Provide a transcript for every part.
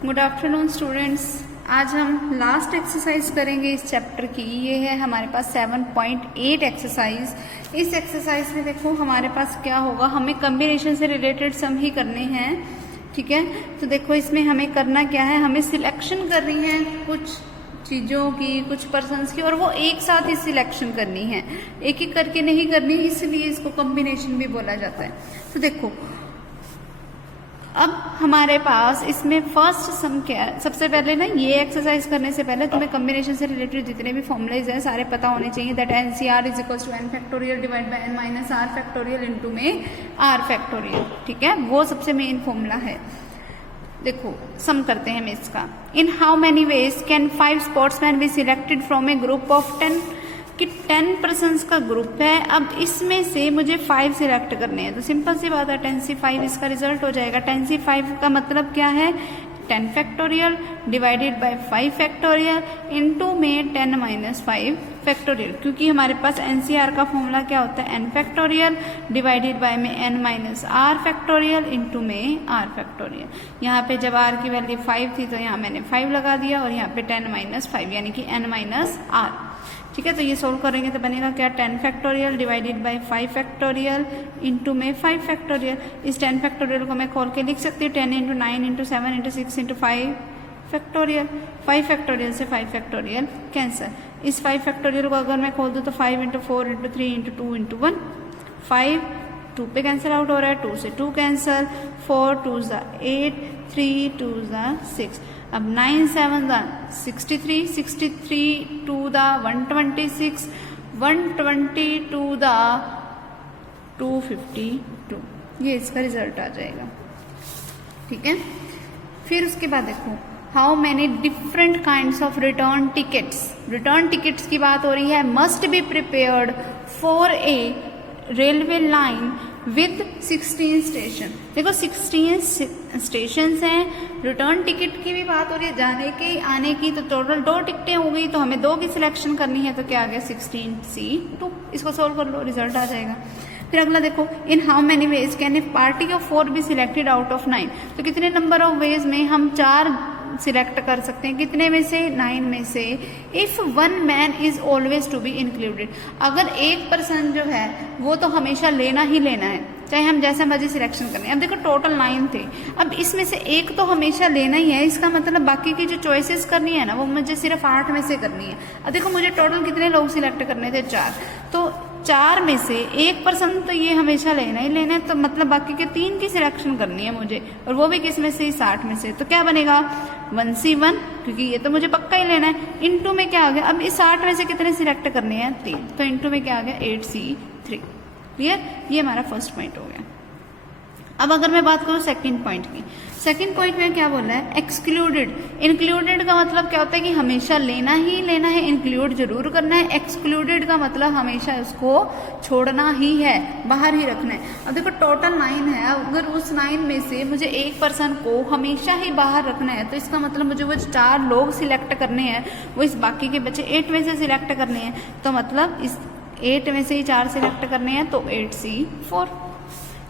Good afternoon students. आज हम last exercise करेंगे इस चैप्टर की। ये है हमारे पास 7.8 एक्सरसाइज। इस एक्सरसाइज में देखो हमारे पास क्या होगा, हमें कॉम्बिनेशन से रिलेटेड सम ही करने हैं, ठीक है। तो देखो इसमें हमें करना क्या है, हमें सिलेक्शन करनी है कुछ चीज़ों की, कुछ पर्सन्स की, और वो एक साथ ही सिलेक्शन करनी है, एक एक करके नहीं करनी, इसलिए इसको कॉम्बिनेशन भी बोला जाता है। तो देखो अब हमारे पास इसमें फर्स्ट सम क्या है। सबसे पहले ना ये एक्सरसाइज करने से पहले तुम्हें कॉम्बिनेशन से रिलेटेड जितने भी फॉर्मूलाज हैं सारे पता होने चाहिए। That NCR is equal to n factorial divide by n minus r factorial into में r फैक्टोरियल, ठीक है। वो सबसे मेन फॉर्मूला है। देखो सम करते हैं हम इसका। इन how many ways can 5 sportsman be selected from A group of 10, कि 10 पर्सन्स का ग्रुप है। अब इसमें से मुझे 5 सिलेक्ट करने हैं, तो सिंपल सी बात है 10c5 इसका रिजल्ट हो जाएगा। 10c5 का मतलब क्या है, 10 factorial divided by 5 factorial into में 10 माइनस 5 फैक्टोरियल, क्योंकि हमारे पास NCR का फॉर्मूला क्या होता है, n फैक्टोरियल डिवाइडेड बाय में n minus r factorial into में r फैक्टोरियल। यहाँ पे जब r की वैल्यू 5 थी तो यहाँ मैंने 5 लगा दिया, और यहाँ पे 10 माइनस 5 यानी कि n माइनस r, ठीक है। तो ये सोल्व करेंगे तो बनेगा क्या, 10 factorial divided by 5 factorial into में 5 फैक्टोरियल। इस 10 फैक्टोरियल को मैं खोल के लिख सकती हूँ 10 into 9 into 7 into 6 into 5 factorial. 5 factorial से 5 फैक्टोरियल कैंसर। इस 5 फैक्टोरियल को अगर मैं खोल दूँ तो 5 इंटू 4 इंटू 3 इंटू 2 इंटू 1, 5 2 पे कैंसिल आउट हो रहा है, 2 से 2 कैंसिल, 4 2 8, 3 2 6। अब 9 7 63, 63 2 126, 122 252, ये इसका रिजल्ट आ जाएगा, ठीक है। फिर उसके बाद देखो how many different kinds of return tickets. Return tickets की बात हो रही है। Must be prepared for a railway line with 16 station. देखो 16 स्टेशन हैं, रिटर्न टिकट की भी बात हो रही है, जाने की आने की, तो टोटल 2 टिकटें हो गई, तो हमें 2 की सिलेक्शन करनी है, तो क्या आ गया 16C2। इसको सोल्व कर लो, रिजल्ट आ जाएगा। फिर अगला देखो, in how many ways can A party of 4 be selected out of 9। तो कितने नंबर ऑफ वेज में हम 4 सिलेक्ट कर सकते हैं, कितने में से, 9 में से। If 1 man is always to be included, अगर एक पर्सन जो है वो तो हमेशा लेना ही लेना है, चाहे हम जैसा मर्जी सिलेक्शन करें। अब देखो टोटल 9 थे, अब इसमें से एक तो हमेशा लेना ही है, इसका मतलब बाकी की जो चॉइसेस करनी है ना वो मुझे सिर्फ 8 में से करनी है। अब देखो मुझे टोटल कितने लोग सिलेक्ट करने थे, 4, तो 4 में से एक पर्सन तो ये हमेशा लेना ही लेना है, तो मतलब बाकी के 3 की सिलेक्शन करनी है मुझे, और वो भी किस में से, 60 में से। तो क्या बनेगा 1C1, क्योंकि ये तो मुझे पक्का ही लेना है। इंटू में क्या आ गया, अब इस 60 में से कितने सिलेक्ट करने हैं, 3, तो इंटू में क्या आ गया 8C3। क्लियर, ये हमारा फर्स्ट पॉइंट हो गया। अब अगर मैं बात करूँ सेकंड पॉइंट की, सेकंड पॉइंट में क्या बोला है, एक्सक्लूडेड। इंक्लूडेड का मतलब क्या होता है कि हमेशा लेना ही लेना है, इंक्लूड जरूर करना है। एक्सक्लूडेड का मतलब हमेशा उसको छोड़ना ही है, बाहर ही रखना है। अब देखो टोटल 9 है, अगर उस 9 में से मुझे एक पर्सन को हमेशा ही बाहर रखना है, तो इसका मतलब मुझे वो 4 लोग सिलेक्ट करने हैं, वो इस बाकी के बचे 8 में से सिलेक्ट करने हैं, तो मतलब इस 8 में से ही 4 सिलेक्ट करने हैं, तो 8C4,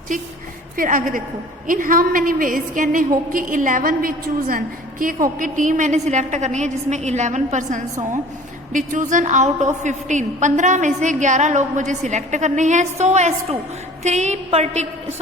ठीक। फिर आगे देखो, in how many ways can a hockey 11 be chosen, कि एक हॉकी टीम मैंने सिलेक्ट करनी है जिसमें 11 पर्सन्स हों, बी चूजन आउट ऑफ 15, 15 में से 11 लोग मुझे सिलेक्ट करने हैं, so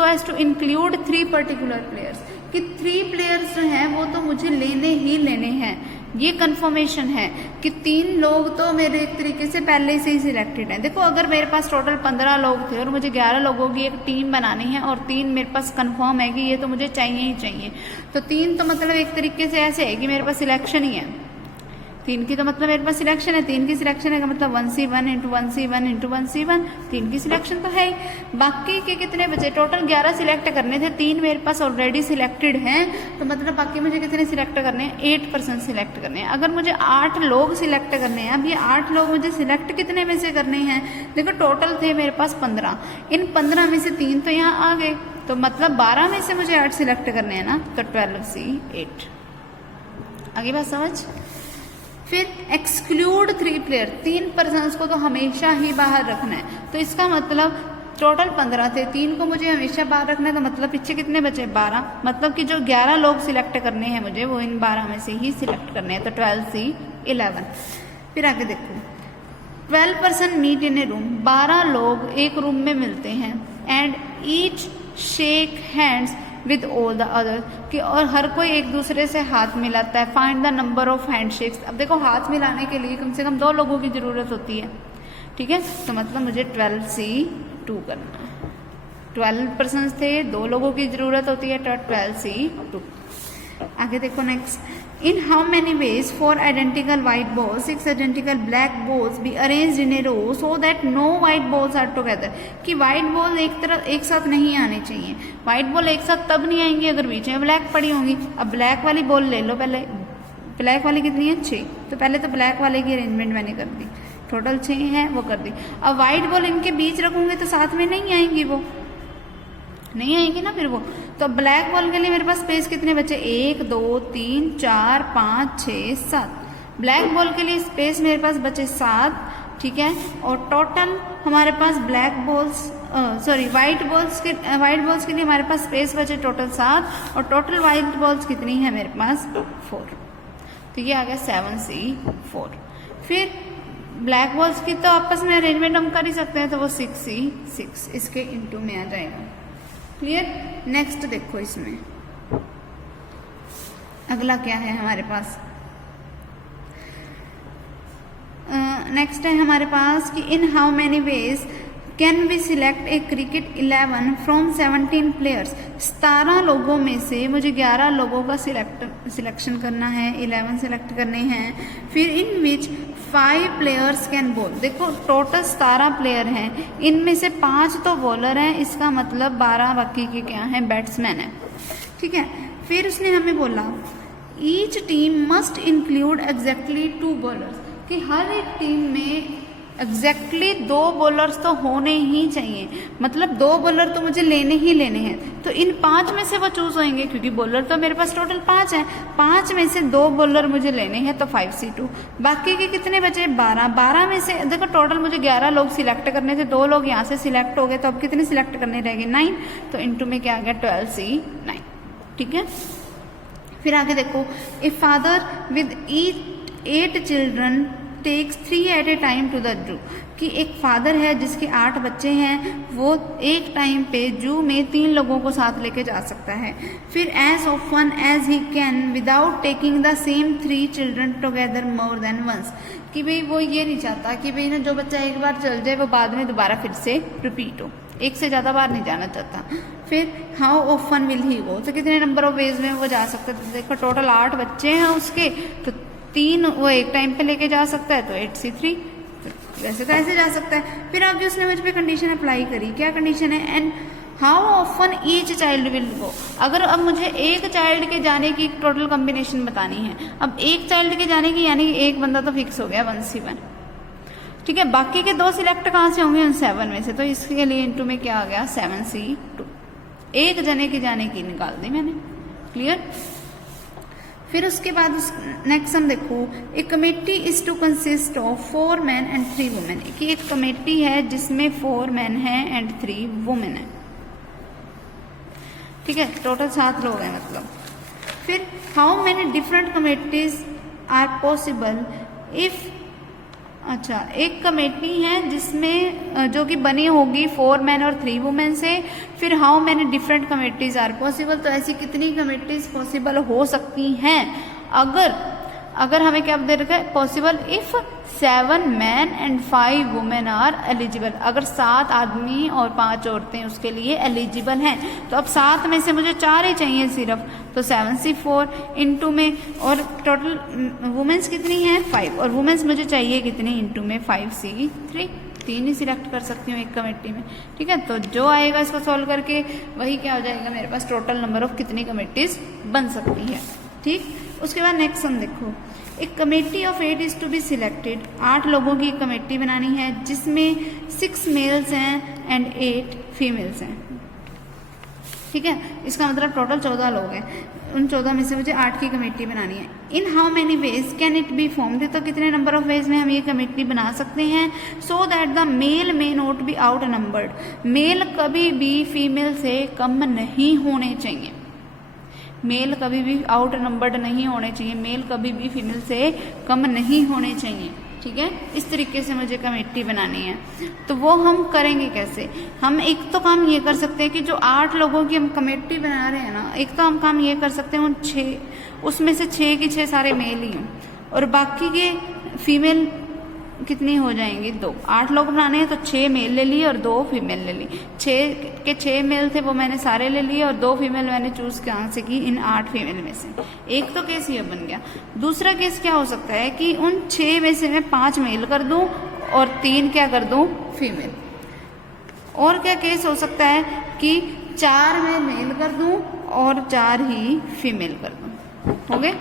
as to include 3 particular players, कि 3 प्लेयर्स जो हैं वो तो मुझे लेने ही लेने हैं। ये कंफर्मेशन है कि 3 लोग तो मेरे एक तरीके से पहले से ही सिलेक्टेड हैं। देखो अगर मेरे पास टोटल 15 लोग थे और मुझे 11 लोगों की एक टीम बनानी है, और 3 मेरे पास कंफर्म है कि ये तो मुझे चाहिए ही चाहिए, तो 3 तो मतलब एक तरीके से ऐसे है कि मेरे पास सिलेक्शन ही है। 3 की तो मतलब मेरे पास सिलेक्शन है, 3 की सिलेक्शन है का मतलब 1C1 into 1C1 into 1C1, 3 की सिलेक्शन तो है ही। बाकी के कितने बचे, टोटल 11 सिलेक्ट करने थे, 3 मेरे पास ऑलरेडी सिलेक्टेड हैं, तो मतलब बाकी मुझे कितने सिलेक्ट करने हैं, 8 पर्सन सिलेक्ट करने हैं। अगर मुझे 8 लोग सिलेक्ट करने हैं, अब ये 8 लोग मुझे सिलेक्ट कितने में से करने हैं, देखो टोटल थे मेरे पास 15, इन 15 में से 3 तो यहाँ आ गए, तो मतलब 12 में से मुझे 8 सिलेक्ट करने हैं ना, तो 12C8। आगे बात समझ। फिर एक्सक्लूड 3 प्लेयर, 3 पर्सन्स को तो हमेशा ही बाहर रखना है, तो इसका मतलब टोटल 15 थे, 3 को मुझे हमेशा बाहर रखना है, तो मतलब पीछे कितने बचे 12, मतलब कि जो 11 लोग सिलेक्ट करने हैं मुझे वो इन 12 में से ही सिलेक्ट करने हैं, तो 12C11। फिर आगे देखो 12 person meet in a room, 12 लोग एक रूम में मिलते हैं, and each shake hands with all the other, कि और हर कोई एक दूसरे से हाथ मिलाता है। Find the number of handshakes, अब देखो हाथ मिलाने के लिए कम से कम 2 लोगों की ज़रूरत होती है, ठीक है, तो मतलब मुझे 12C2 करना है। 12 पर्सन थे, 2 लोगों की ज़रूरत होती है, तो 12C2। आगे देखो next, in how many ways 4 identical white balls 6 identical black balls be arranged in a row so that no white balls are together, कि वाइट बॉल एक साथ नहीं आने चाहिए। वाइट बॉल एक साथ तब नहीं आएंगी अगर बीच में ब्लैक पड़ी होंगी। अब ब्लैक वाली बॉल ले लो पहले, ब्लैक वाली कितनी है 6, तो पहले तो ब्लैक वाले की अरेंजमेंट मैंने कर दी, टोटल 6 है वो कर दी। अब वाइट बॉल इनके बीच रखूंगी तो साथ में नहीं आएंगी, वो नहीं आएंगी ना फिर वो, तो ब्लैक बॉल के लिए मेरे पास स्पेस कितने बचे 1 2 3 4 5 6 7, ब्लैक बॉल के लिए स्पेस मेरे पास बचे 7, ठीक है, और टोटल हमारे पास ब्लैक बॉल्स वाइट बॉल्स के लिए हमारे पास स्पेस बचे टोटल 7, और टोटल वाइट बॉल्स कितनी है मेरे पास 4, तो ये आ गया 7C4। फिर ब्लैक बॉल्स की तो आपस में अरेंजमेंट हम कर ही सकते हैं, तो वो 6C6 इसके इनटू में आ जाएगा। क्लियर। नेक्स्ट देखो इसमें अगला क्या है हमारे पास, नेक्स्ट है हमारे पास कि in how many ways can we select a cricket 11 from 17 players, 17 लोगों में से मुझे 11 लोगों का सिलेक्शन करना है, 11 सिलेक्ट करने हैं। फिर इन विच 5 प्लेयर्स कैन बॉल, देखो टोटल 17 प्लेयर हैं, इनमें से 5 तो बॉलर हैं, इसका मतलब 12 बाकी के क्या हैं बैट्समैन हैं, ठीक है। फिर उसने हमें बोला each team must include exactly 2 bowlers, कि हर एक टीम में एग्जैक्टली 2 बॉलर्स तो होने ही चाहिए, मतलब 2 बॉलर तो मुझे लेने ही लेने हैं। तो इन 5 में से वो चूज होंगे, क्योंकि बॉलर तो मेरे पास टोटल 5 हैं, 5 में से 2 बॉलर मुझे लेने हैं, तो 5C2। बाकी के कितने बचे 12 में से देखो टोटल मुझे 11 लोग सिलेक्ट करने थे, 2 लोग यहाँ से सिलेक्ट हो गए, तो अब कितने सिलेक्ट करने रहेंगे 9, तो इनटू में क्या आ गया 12C9, ठीक है। फिर आगे देखो a father with 8 children takes 3 at a time to the zoo, कि एक फादर है जिसके 8 बच्चे हैं, वो एक टाइम पे जू में 3 लोगों को साथ लेके जा सकता है। फिर as often as he can without taking the same 3 children together more than once, कि भाई वो ये नहीं चाहता कि भाई ना जो बच्चा एक बार चल जाए वो बाद में दोबारा फिर से रिपीट हो, एक से ज़्यादा बार नहीं जाना चाहता। फिर हाउ ऑफन विल ही गो, तो कितने नंबर ऑफ वेज में वो जा सकता है, देखो टोटल 8 बच्चे हैं उसके, तो 3 वो एक टाइम पे लेके जा सकता है, तो 8C3, वैसे तो ऐसे जा सकता है। फिर आगे उसने मुझ पे कंडीशन अप्लाई करी, क्या कंडीशन है, and how often each child will go, अगर अब मुझे एक चाइल्ड के जाने की टोटल कॉम्बिनेशन बतानी है, अब एक चाइल्ड के जाने की यानी एक बंदा तो फिक्स हो गया 1C1, ठीक है, बाकी के 2 सिलेक्ट कहाँ से होंगे उन 7 में से, तो इसके लिए इनटू में क्या आ गया 7C2, एक जने के जाने की निकाल दी मैंने। क्लियर। फिर उसके बाद नेक्स्ट हम देखो एक committee is to consist of 4 man and 3 women, कि एक कमेटी है जिसमें 4 मैन हैं एंड 3 वुमेन है, ठीक है, टोटल 7 लोग हैं मतलब। फिर how many different committees are possible if, अच्छा एक कमेटी है जिसमें जो कि बनी होगी 4 मैन और 3 वुमेन से। फिर how many different committees are possible, तो ऐसी कितनी कमेटीज पॉसिबल हो सकती हैं, अगर हमें क्या दे रखा है possible if 7 man and 5 women are eligible, अगर 7 आदमी और 5 औरतें उसके लिए एलिजिबल हैं, तो अब 7 में से मुझे 4 ही चाहिए सिर्फ, तो 7C4 इनटू में, और टोटल वुमेन्स कितनी हैं 5, और वुमेन्स मुझे चाहिए कितनी इनटू में 5C3, 3 ही सिलेक्ट कर सकती हूँ एक कमेटी में, ठीक है। तो जो आएगा इसको सॉल्व करके वही क्या हो जाएगा मेरे पास टोटल नंबर ऑफ कितनी कमेटीज बन सकती है, ठीक। उसके बाद नेक्स्ट हम देखो एक committee of 8 is to be selected, 8 लोगों की कमेटी बनानी है जिसमें 6 मेल्स हैं एंड 8 फीमेल्स हैं, ठीक है, इसका मतलब टोटल 14 लोग हैं। उन 14 में से मुझे 8 की कमेटी बनानी है। In how many ways can it be formed, तो कितने नंबर ऑफ वेज में हम ये कमेटी बना सकते हैं। So that the male may not be outnumbered, male कभी भी फीमेल से कम नहीं होने चाहिए, मेल कभी भी आउट नंबर्ड नहीं होने चाहिए, मेल कभी भी फीमेल से कम नहीं होने चाहिए। ठीक है, इस तरीके से मुझे कमेटी बनानी है। तो वो हम करेंगे कैसे, हम एक तो काम ये कर सकते हैं कि जो 8 लोगों की हम कमेटी बना रहे हैं ना, एक तो हम काम ये कर सकते हैं उन 6 उसमें से 6 के 6 सारे मेल ही हैं और बाकी के फीमेल कितनी हो जाएंगी, 2। 8 लोग बनाने हैं तो 6 मेल ले लिए और 2 फीमेल ले ली। 6 के 6 मेल थे वो मैंने सारे ले लिए और 2 फीमेल मैंने चूज कहाँ से की, इन 8 फीमेल में से। एक तो केस ये बन गया। दूसरा केस क्या हो सकता है कि उन 6 में से मैं 5 मेल कर दूं और 3 क्या कर दूं, फीमेल। और क्या केस हो सकता है कि 4 में मेल कर दूं और 4 ही फीमेल कर दूं। हो गए।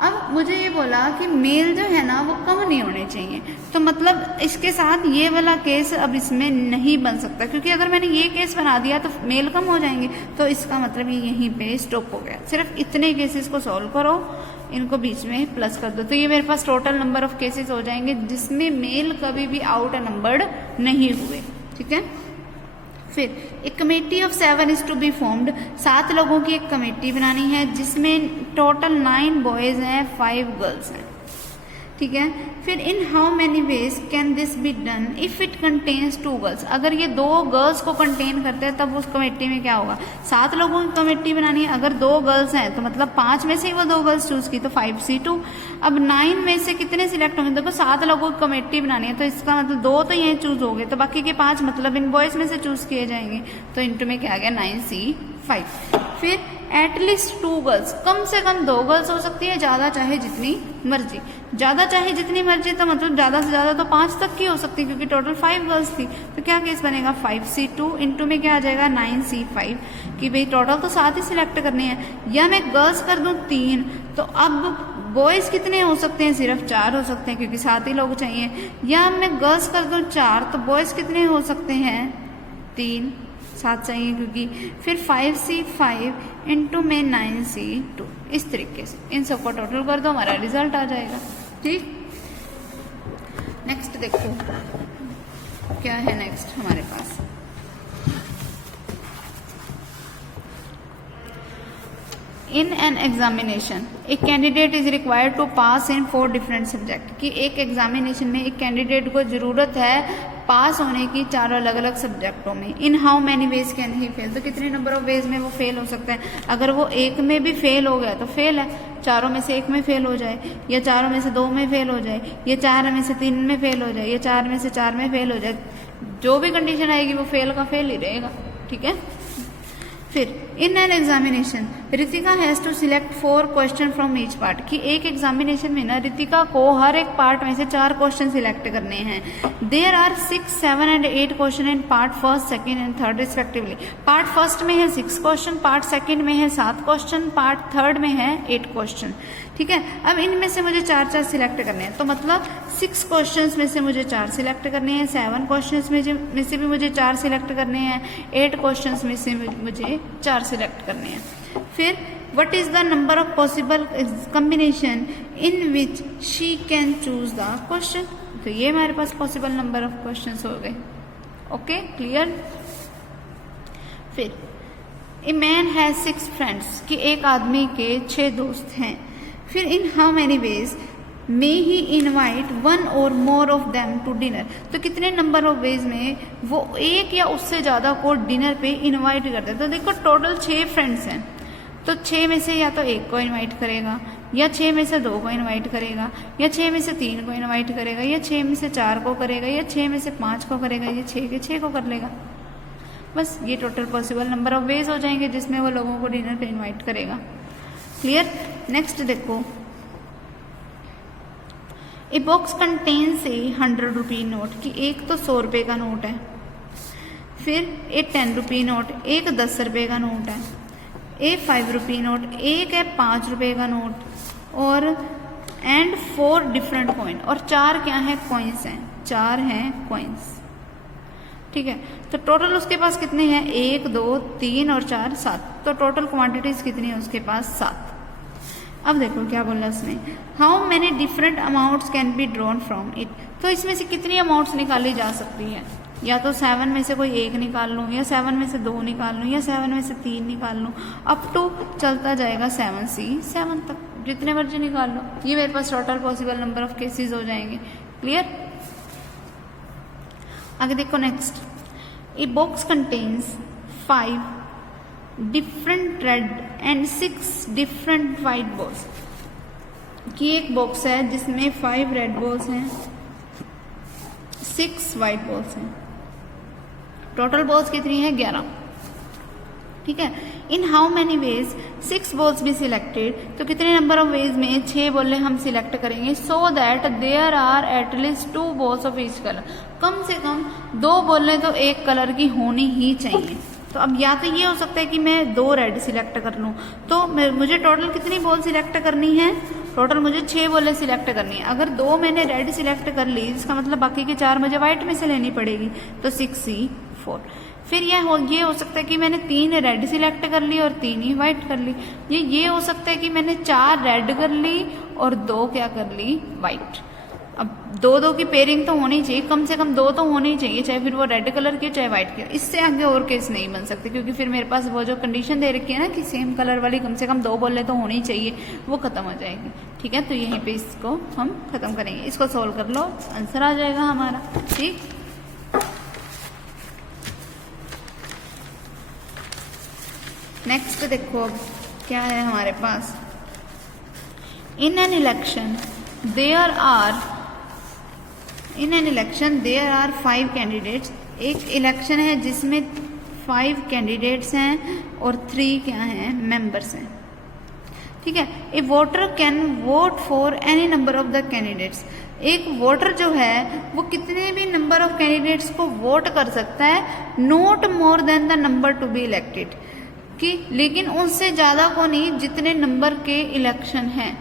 अब मुझे ये बोला कि मेल जो है ना वो कम नहीं होने चाहिए, तो मतलब इसके साथ ये वाला केस अब इसमें नहीं बन सकता, क्योंकि अगर मैंने ये केस बना दिया तो मेल कम हो जाएंगे, तो इसका मतलब ये यहीं पे स्टॉप हो गया। सिर्फ इतने केसेस को सॉल्व करो, इनको बीच में प्लस कर दो, तो ये मेरे पास टोटल नंबर ऑफ केसेस हो जाएंगे जिसमें मेल कभी भी आउट नंबर्ड नहीं हुए। ठीक है, फिर एक committee of 7 is to be formed, 7 लोगों की एक कमेटी बनानी है जिसमें टोटल 9 बॉयज हैं 5 गर्ल्स हैं। ठीक है, फिर in how many ways can this be done if it contains 2 girls, अगर ये 2 गर्ल्स को कंटेन करते हैं तब उस कमेटी में क्या होगा, 7 लोगों की कमेटी बनानी है, अगर 2 गर्ल्स हैं तो मतलब 5 में से ही वो 2 गर्ल्स चूज की तो 5C2। अब 9 में से कितने सिलेक्ट होंगे, देखो 7 लोगों की कमेटी बनानी है तो इसका मतलब 2 तो ये चूज हो गए, तो बाकी के 5 मतलब इन बॉयज में से चूज किए जाएंगे, तो इंटू में क्या आ गया 9C5। फिर एटलीस्ट 2 गर्ल्स, कम से कम 2 गर्ल्स हो सकती है, ज्यादा चाहे जितनी मर्जी, ज्यादा चाहे जितनी मर्जी तो मतलब ज्यादा से ज्यादा तो 5 तक की हो सकती है क्योंकि टोटल 5 गर्ल्स थी, तो क्या केस बनेगा 5C2 इंटू में क्या आ जाएगा 9C5, कि भाई टोटल तो 7 ही सिलेक्ट करने हैं, या मैं गर्ल्स कर दूं 3, तो अब बॉयज कितने हो सकते हैं, सिर्फ 4 हो सकते हैं क्योंकि 7 ही लोग चाहिए, या मैं गर्ल्स कर दूं 4 तो बॉयज कितने हो सकते हैं 3, 7 चाहिए क्योंकि, फिर 5C5 इंटू में 9C2, इस तरीके से इन सबको टोटल कर दो, हमारा रिजल्ट आ जाएगा। ठीक, नेक्स्ट देखो क्या है नेक्स्ट हमारे पास। In an examination a candidate is required to pass in 4 different subject, कि एक एग्जामिनेशन में एक कैंडिडेट को जरूरत है पास होने की 4 अलग अलग सब्जेक्टों में। इन how many ways can he fail, तो कितने नंबर ऑफ वेज में वो फेल हो सकता है, अगर वो एक में भी फेल हो गया तो फेल है, 4 में से 1 में फेल हो जाए, या 4 में से 2 में फेल हो जाए, या 4 में से 3 में फेल हो जाए, या 4 में से 4 में फेल हो जाए, जो भी कंडीशन आएगी वो फेल का फेल ही रहेगा। ठीक है, फिर in an examination Ritika has to select 4 question from each part, कि एक एग्जामिनेशन में ना रितिका को हर एक पार्ट में से 4 क्वेश्चन सिलेक्ट करने हैं। There are 6, 7 and 8 question in part first, second and third respectively. Part first में है 6 क्वेश्चन, पार्ट सेकंड में है 7 क्वेश्चन, पार्ट थर्ड में है 8 क्वेश्चन। ठीक है, अब इनमें से मुझे 4 सिलेक्ट करने हैं, तो मतलब 6 क्वेश्चंस में से मुझे 4 सिलेक्ट करने हैं, 7 क्वेश्चंस में से भी मुझे 4 सिलेक्ट करने हैं, 8 क्वेश्चंस में से मुझे 4 सिलेक्ट करने हैं। फिर what is the number of possible combination in which she can choose the question, तो ये हमारे पास पॉसिबल नंबर ऑफ क्वेश्चंस हो गए। Okay, clear. फिर ए मैन हैज 6 फ्रेंड्स, कि एक आदमी के 6 दोस्त हैं। फिर in how many ways may he invite 1 और more of them to dinner, तो कितने नंबर ऑफ वेज में वो एक या उससे ज़्यादा को डिनर पे इनवाइट करते हैं। तो देखो टोटल 6 फ्रेंड्स हैं, तो 6 में से या तो 1 को इनवाइट करेगा, या 6 में से 2 को इनवाइट करेगा, या 6 में से 3 को इनवाइट करेगा, या 6 में से 4 को करेगा, या 6 में से 5 को करेगा, या 6 के 6 को कर लेगा। बस ये total possible number of ways हो जाएंगे जिसमें वो लोगों को डिनर पे इन्वाइट करेगा। क्लियर। नेक्स्ट देखो, ए बॉक्स कंटेन्स ए 100 रुपी नोट, कि एक तो 100 रुपये का नोट है, फिर ए 10 रुपी नोट, एक 10 रुपये का नोट है, ए 5 रुपी नोट, एक है 5 रुपये का नोट, और एंड 4 डिफरेंट कॉइन, और 4 क्या है कॉइन्स हैं, 4 हैं कॉइन्स। ठीक है। तो टोटल उसके पास कितने हैं, 1 2 3 और 4 7, तो टोटल क्वांटिटीज कितनी है उसके पास 7। अब देखो क्या बोला उसने, how many different amounts can be drawn from it. तो इसमें से कितनी अमाउंट्स निकाली जा सकती है, या तो 7 में से कोई एक निकाल लूँ, या 7 में से 2 निकाल लूँ, या 7 में से 3 निकाल लूँ, अप टू चलता जाएगा 7 से 7 तक, जितने मर्जी निकाल लो। ये मेरे पास total possible number of cases हो जाएंगे। क्लियर। आगे देखो next, a box contains 5 different red and 6 different white balls. कि एक बॉक्स है जिसमें 5 रेड बॉल्स हैं, 6 वाइट बॉल्स हैं, टोटल बॉल्स कितनी है 11। ठीक है। In how many veg 6 balls भी सिलेक्टेड, तो कितने नंबर ऑफ वेज में 6 बॉलें हम सिलेक्ट करेंगे, so that there are at least 2 balls of each colour. कम से कम 2 बॉलें तो एक कलर की होनी ही चाहिए। तो अब या तो ये हो सकता है कि मैं 2 रेड सिलेक्ट कर लूँ, तो मुझे टोटल कितनी बॉल सिलेक्ट करनी है, टोटल मुझे 6 बॉलें सिलेक्ट करनी है। अगर 2 मैंने रेड सिलेक्ट कर ली, इसका मतलब बाकी की 4 मुझे व्हाइट में से लेनी पड़ेगी, तो 6C4। फिर ये हो सकता है कि मैंने 3 रेड सिलेक्ट कर ली और 3 ही व्हाइट कर ली। ये हो सकता है कि मैंने 4 रेड कर ली और 2 क्या कर ली, व्हाइट। अब 2 की पेयरिंग तो होनी चाहिए, कम से कम 2 तो होनी चाहिए, चाहे फिर वो रेड कलर की चाहे व्हाइट की। इससे आगे और केस नहीं बन सकते, क्योंकि फिर मेरे पास वो जो कंडीशन दे रखी है ना कि सेम कलर वाली कम से कम 2 बॉलें तो होनी चाहिए, वो खत्म हो जाएगी। ठीक है। तो यहीं पे इसको हम खत्म करेंगे। इसको सोल्व कर लो, आंसर आ जाएगा हमारा। ठीक। नेक्स्ट देखो अब क्या है हमारे पास, in an election there are 5 candidates. एक इलेक्शन है जिसमें 5 कैंडिडेट्स हैं और 3 क्या हैं, मेंबर्स हैं। ठीक है। A voter can vote for any number of the candidates. एक वोटर जो है वो कितने भी नंबर ऑफ कैंडिडेट्स को वोट कर सकता है, not more than the number to be elected, कि लेकिन उससे ज़्यादा को नहीं जितने नंबर के इलेक्शन हैं।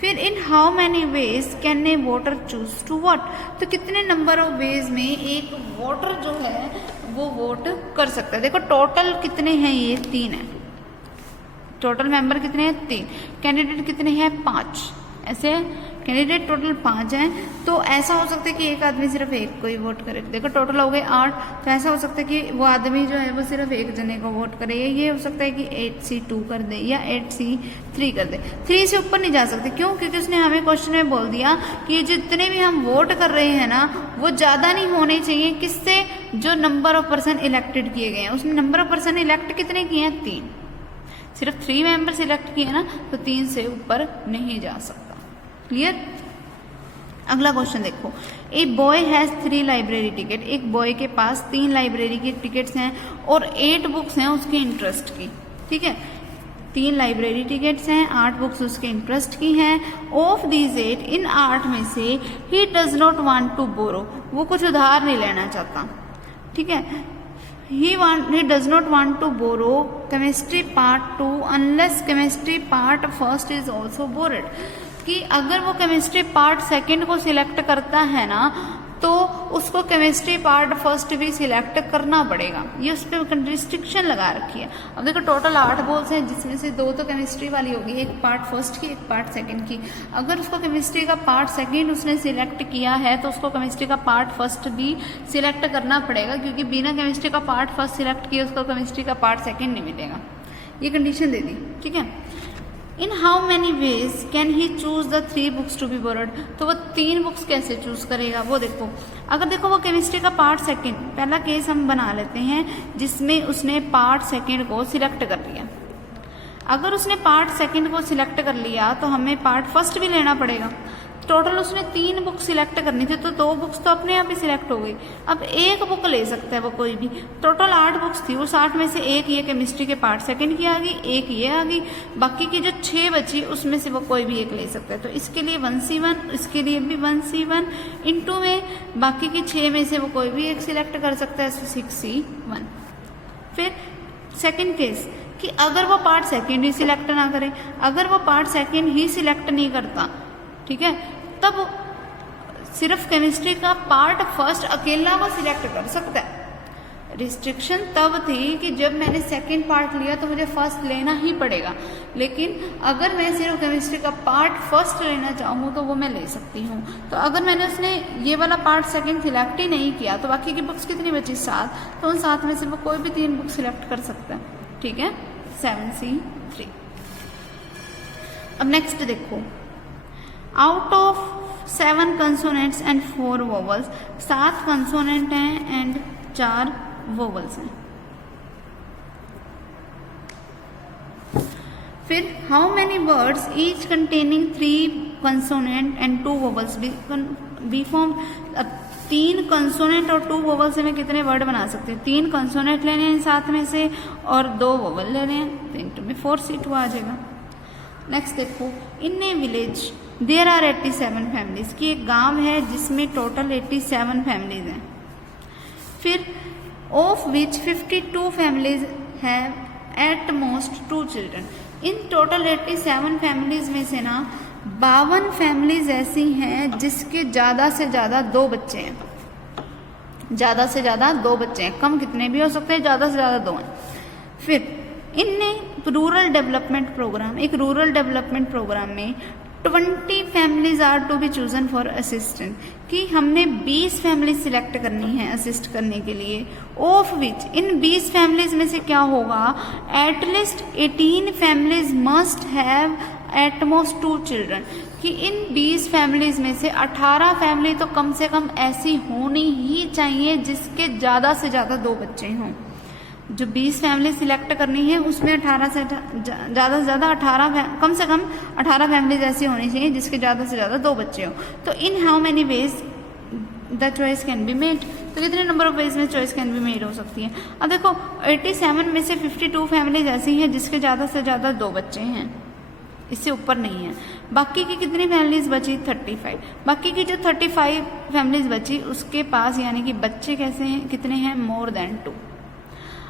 फिर in how many ways can a voter choose to vote, तो कितने नंबर ऑफ वेज में एक वोटर जो है वो वोट कर सकता है। देखो टोटल कितने हैं, ये 3 है, टोटल मेंबर कितने हैं 3, कैंडिडेट कितने हैं 5, ऐसे कैंडिडेट टोटल 5 हैं। तो ऐसा हो सकता है कि एक आदमी सिर्फ एक को ही वोट करे। देखो टोटल हो गए 8, तो ऐसा हो सकता है कि वो आदमी जो है वो सिर्फ एक जने को वोट करे। ये हो सकता है कि 8C2 कर दे या 8C3 कर दे, 3 से ऊपर नहीं जा सकते। क्यों? क्योंकि उसने हमें क्वेश्चन में बोल दिया कि जितने भी हम वोट कर रहे हैं ना वो ज़्यादा नहीं होने चाहिए, किससे, जो नंबर ऑफ पर्सन इलेक्टेड किए गए हैं। उसने नंबर ऑफ पर्सन इलेक्ट कितने किए हैं, 3, सिर्फ 3 मेंबर सिलेक्ट किए ना, तो 3 से ऊपर नहीं जा सकता। क्लियर। अगला क्वेश्चन देखो, a boy has 3 library ticket. एक बॉय के पास 3 लाइब्रेरी की टिकट्स हैं और 8 बुक्स हैं उसके इंटरेस्ट की। ठीक है। 3 लाइब्रेरी टिकट्स हैं, 8 बुक्स उसके इंटरेस्ट की हैं। ऑफ दीज 8, इन 8 में से he does not want to borrow, वो कुछ उधार नहीं लेना चाहता। ठीक है। he does not want to borrow chemistry part 2 unless chemistry part first is also borrowed। कि अगर वो केमिस्ट्री पार्ट सेकंड को सिलेक्ट करता है ना, तो उसको केमिस्ट्री पार्ट फर्स्ट भी सिलेक्ट करना पड़ेगा। ये उस पर रिस्ट्रिक्शन लगा रखी है। अब देखो टोटल 8 बॉल्स हैं, जिसमें से 2 तो केमिस्ट्री वाली होगी, एक पार्ट फर्स्ट की एक पार्ट सेकंड की। अगर उसको केमिस्ट्री का पार्ट सेकंड उसने सिलेक्ट किया है तो उसको केमिस्ट्री का पार्ट फर्स्ट भी सिलेक्ट करना पड़ेगा, क्योंकि बिना केमिस्ट्री का पार्ट फर्स्ट सिलेक्ट किए उसको केमिस्ट्री का पार्ट सेकंड नहीं मिलेगा। ये कंडीशन दे दी। ठीक है। In how many ways can he choose the 3 books to be borrowed, तो वो 3 बुक्स कैसे चूज करेगा वो देखो। अगर देखो वो केमिस्ट्री का पार्ट सेकंड, पहला केस हम बना लेते हैं जिसमें उसने पार्ट सेकंड को सिलेक्ट कर लिया। अगर उसने पार्ट सेकंड को सिलेक्ट कर लिया तो हमें पार्ट फर्स्ट भी लेना पड़ेगा। टोटल उसने 3 बुक सिलेक्ट करनी थी, तो 2 बुक्स तो अपने आप ही सिलेक्ट हो गई। अब 1 बुक ले सकता है वो कोई भी। टोटल 8 बुक्स थी, उस 8 में से एक ये केमिस्ट्री के पार्ट सेकंड की आ गई, एक ये आ गई, बाकी की जो 6 बची उसमें से वो कोई भी एक ले सकता है। तो इसके लिए 1C1, इसके लिए भी 1C1 इंटू में बाकी की 6 में से वो कोई भी एक सिलेक्ट कर सकता है, 6C1। फिर सेकेंड केस कि अगर वो पार्ट सेकंड ही सिलेक्ट ना करे, अगर वो पार्ट सेकंड ही सिलेक्ट नहीं करता, ठीक है, तब सिर्फ केमिस्ट्री का पार्ट फर्स्ट अकेला वो सिलेक्ट कर सकता है। रिस्ट्रिक्शन तब थी कि जब मैंने सेकंड पार्ट लिया तो मुझे फर्स्ट लेना ही पड़ेगा, लेकिन अगर मैं सिर्फ केमिस्ट्री का पार्ट फर्स्ट लेना चाहूँ तो वो मैं ले सकती हूँ। तो अगर मैंने उसने ये वाला पार्ट सेकंड सिलेक्ट ही नहीं किया तो बाकी की बुक्स कितनी बची, 7, तो उन 7 में से वो कोई भी 3 बुक सिलेक्ट कर सकता है। ठीक है, 7C3। अब नेक्स्ट देखो, out of 7 consonants and 4 vowels, 7 consonant हैं एंड 4 वोवल्स हैं। फिर how many words each containing 3 consonant and 2 vowels be form. 3 consonant और 2 वोवल से मैं कितने वर्ड बना सकती हूँ, 3 कंसोनेंट लेने हैं 7 में से और 2 वोवल लेने हैं, तो इंटू में 4C2 आ जाएगा। नेक्स्ट देखो, in a village there are 87 families, की एक गांव है जिसमें टोटल 87 फैमिलीज हैं। फिर of which 52 families have at most 2 children. In total 87 families में से ना 52 फैमिलीज ऐसी हैं जिसके ज़्यादा से ज़्यादा 2 बच्चे हैं, ज़्यादा से ज़्यादा 2 बच्चे हैं, कम कितने भी हो सकते हैं, ज़्यादा से ज़्यादा 2 हैं। फिर इनने रूरल डेवलपमेंट प्रोग्राम, एक रूरल डेवलपमेंट प्रोग्राम में 20 families are to be chosen for assistant, कि हमने 20 फैमिलीज सिलेक्ट करनी है असिस्ट करने के लिए। ऑफ विच, इन 20 फैमिलीज में से क्या होगा, at least 18 families must have at most 2 children, कि इन 20 फैमिलीज में से 18 फैमिली तो कम से कम ऐसी होनी ही चाहिए जिसके ज़्यादा से ज़्यादा 2 बच्चे हों। जो 20 फैमिली सिलेक्ट करनी है उसमें 18 से ज़्यादा 18 कम से कम 18 फैमिलीज ऐसी होनी चाहिए जिसके ज़्यादा से ज़्यादा 2 बच्चे हो। तो इन how many veg the choice can be made, तो कितने नंबर ऑफ वेज में चॉइस कैन बी मेड हो सकती है। अब देखो 87 में से 52 फैमिलीज ऐसी हैं जिसके ज़्यादा से ज़्यादा 2 बच्चे हैं, इससे ऊपर नहीं है। बाकी की कितनी फैमिलीज बची, 35। बाकी की जो 35 फैमिलीज बची उसके पास यानी कि बच्चे कैसे हैं, कितने हैं, मोर देन 2।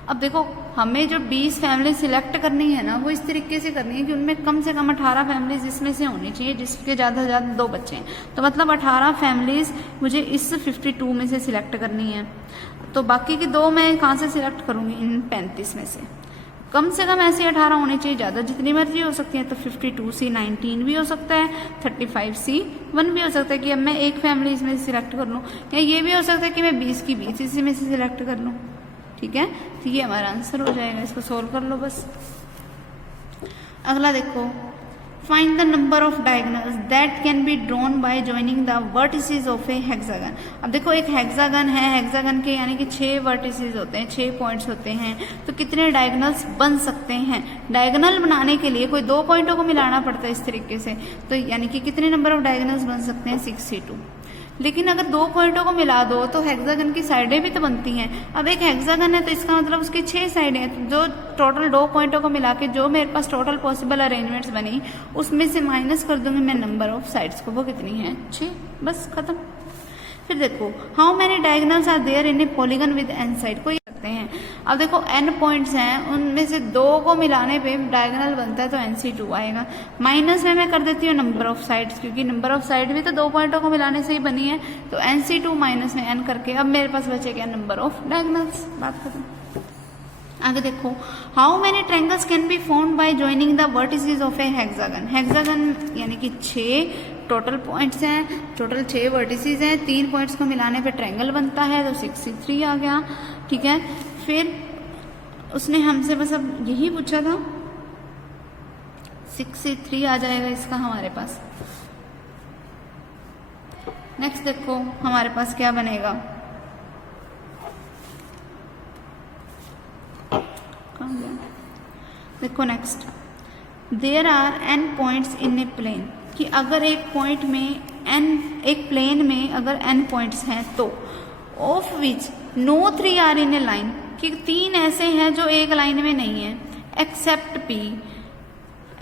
अब देखो हमें जो 20 फैमिली सिलेक्ट करनी है ना वो इस तरीके से करनी है कि उनमें कम से कम 18 फैमिलीज इसमें से होनी चाहिए जिसके ज़्यादा से ज़्यादा 2 बच्चे हैं। तो मतलब 18 फैमिलीज मुझे इस 52 में से सिलेक्ट करनी है। तो बाकी की 2 मैं कहाँ से सिलेक्ट करूँगी, इन 35 में से। कम से कम ऐसे 18 होने चाहिए, ज़्यादा जितनी मर्जी हो सकती है। तो 52C 19 भी हो सकता है, 35C 1 भी हो सकता है कि अब मैं एक फैमिली इसमें से सिलेक्ट कर लूँ, या ये भी हो सकता है कि मैं 20 की 20 इसी में से सिलेक्ट कर लूँ। ठीक है, तो ये हमारा आंसर हो जाएगा, इसको सोल्व कर लो बस। अगला देखो, find the number of diagonals that can be drawn by joining the vertices of A hexagon. अब देखो एक हेक्सागन है, हेक्सागन के यानी कि 6 वर्टिसेस होते हैं, 6 पॉइंट्स होते हैं, तो कितने डायगोनल्स बन सकते हैं। डायगोनल बनाने के लिए कोई 2 पॉइंटों को मिलाना पड़ता है इस तरीके से, तो यानी कि कितने नंबर ऑफ डायगोनल्स बन सकते हैं, 6C2। लेकिन अगर 2 पॉइंटों को मिला दो तो हेक्सागन की साइडें भी तो बनती हैं। अब एक हेक्सागन है तो इसका मतलब उसकी 6 साइडें हैं, तो जो टोटल 2 पॉइंटों को मिला के जो मेरे पास टोटल पॉसिबल अरेंजमेंट्स बनी उसमें से माइनस कर दूंगी मैं नंबर ऑफ साइड्स को, वो कितनी है, 6, बस खत्म। फिर देखो, how many diagonals are there in a polygon with n side, कोई सकते हैं। अब देखो n पॉइंट्स हैं, उनमें से 2 को मिलाने पे डायगोनल बनता है तो NC2 आएगा। माइनस में मैं कर देती हूँ नंबर ऑफ साइड्स, क्योंकि नंबर ऑफ साइड भी तो 2 पॉइंटों को मिलाने से ही बनी है, तो NC2 माइनस में n करके अब मेरे पास बचे क्या, नंबर ऑफ डायगोनल्स, बात खत्म। आगे देखो, how many triangles can be formed by joining the vertices of A hexagon. Hexagon यानी कि 6 टोटल पॉइंट्स हैं, टोटल 6 वर्टिसेस हैं, 3 पॉइंट्स को मिलाने पे ट्रायंगल बनता है, तो 6C3 आ गया। ठीक है, फिर उसने हमसे बस अब यही पूछा था, 6C3 आ जाएगा इसका हमारे पास। नेक्स्ट देखो हमारे पास क्या बनेगा, देखो next, there are n points in a plane, कि अगर एक पॉइंट में एक प्लेन में अगर n पॉइंट्स हैं तो of which no 3 are in a line, कि 3 ऐसे हैं जो एक लाइन में नहीं है,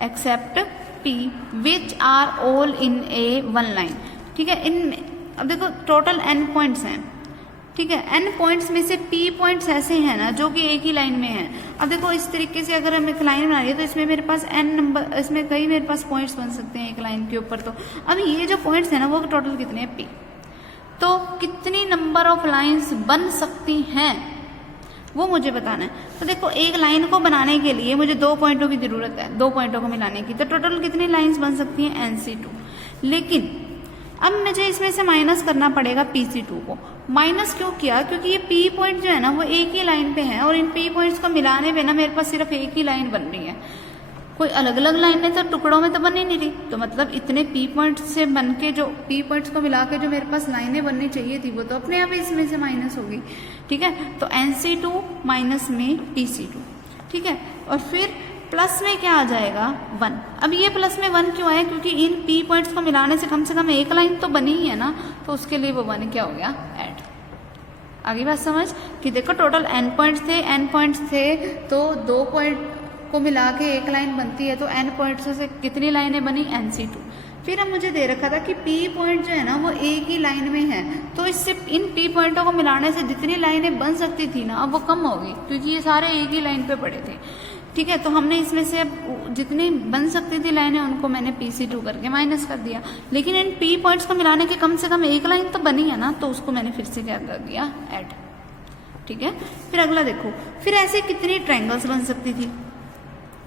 except P which are all in a 1 line. ठीक है, इन अब देखो टोटल n पॉइंट्स हैं, ठीक है, n पॉइंट्स में से p पॉइंट्स ऐसे हैं ना जो कि एक ही लाइन में हैं। अब देखो इस तरीके से अगर हम एक लाइन बना रही है तो इसमें मेरे पास n नंबर, इसमें कई मेरे पास पॉइंट्स बन सकते हैं एक लाइन के ऊपर। तो अब ये जो पॉइंट्स हैं ना वो टोटल कितने हैं, p। तो कितनी नंबर ऑफ लाइंस बन सकती हैं, वो मुझे बताना है। तो देखो एक लाइन को बनाने के लिए मुझे 2 पॉइंटों की जरूरत है, 2 पॉइंटों को मिलाने की। तो टोटल कितनी लाइंस बन सकती हैं, NC2। लेकिन अब मुझे इसमें से माइनस करना पड़ेगा PC2 को। माइनस क्यों किया, क्योंकि ये P पॉइंट जो है ना वो एक ही लाइन पे है, और इन P पॉइंट्स को मिलाने पे ना मेरे पास सिर्फ एक ही लाइन बन रही है, कोई अलग अलग लाइनें तो टुकड़ों में तो बन ही नहीं रही। तो मतलब इतने P पॉइंट्स से बन के जो P पॉइंट्स को मिला के जो मेरे पास लाइनें बननी चाहिए थी वो तो अपने आप इसमें से माइनस होगी। ठीक है, तो NC2 माइनस में PC2। ठीक है, और फिर प्लस में क्या आ जाएगा, 1। अब ये प्लस में 1 क्यों आया, क्योंकि इन P पॉइंट्स को मिलाने से कम एक लाइन तो बनी ही है ना, तो उसके लिए वो 1 क्या हो गया, ऐड। आगे बात समझ कि देखो टोटल n पॉइंट्स थे तो 2 पॉइंट को मिला के एक लाइन बनती है, तो n पॉइंट्स से कितनी लाइनें बनी, NC2। फिर अब मुझे दे रखा था कि P पॉइंट जो है ना वो एक ही लाइन में है, तो इससे इन P पॉइंटों को मिलाने से जितनी लाइनें बन सकती थी ना अब वो कम होगी, क्योंकि ये सारे एक ही लाइन पे पड़े थे। ठीक है, तो हमने इसमें से जितनी बन सकती थी लाइनें उनको मैंने PC2 करके माइनस कर दिया, लेकिन इन P पॉइंट्स को मिलाने के कम से कम एक लाइन तो बनी है ना, तो उसको मैंने फिर से क्या कर दिया, ऐड। ठीक है, फिर अगला देखो, फिर ऐसे कितनी ट्रायंगल्स बन सकती थी।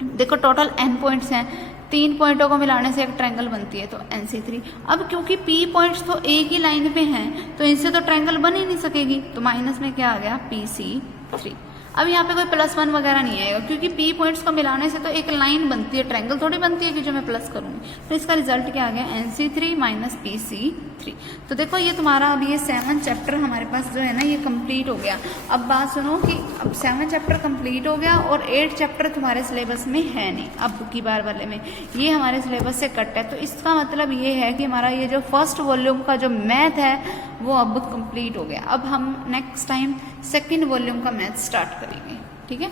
देखो टोटल n पॉइंट्स हैं, 3 पॉइंटों को मिलाने से एक ट्रायंगल बनती है, तो NC3। अब क्योंकि P पॉइंट्स तो एक ही लाइन पे हैं तो इनसे तो ट्रायंगल बन ही नहीं सकेगी, तो माइनस में क्या आ गया, PC3। अब यहाँ पे कोई +1 वगैरह नहीं आएगा, क्योंकि P पॉइंट्स को मिलाने से तो एक लाइन बनती है, ट्रायंगल थोड़ी बनती है कि जो मैं प्लस करूँगी। तो इसका रिजल्ट क्या आ गया, NC3 माइनस PC3। तो देखो ये तुम्हारा अब ये 7 चैप्टर हमारे पास जो है ना ये कंप्लीट हो गया। अब बात सुनो कि अब 7 चैप्टर कंप्लीट हो गया और 8 चैप्टर तुम्हारे सिलेबस में है नहीं, अब की बार वाले में ये हमारे सिलेबस से कट है। तो इसका मतलब ये है कि हमारा ये जो फर्स्ट वॉल्यूम का जो मैथ है वो अब कंप्लीट हो गया। अब हम नेक्स्ट टाइम सेकेंड वॉल्यूम का मैथ स्टार्ट करेंगे। ठीक है,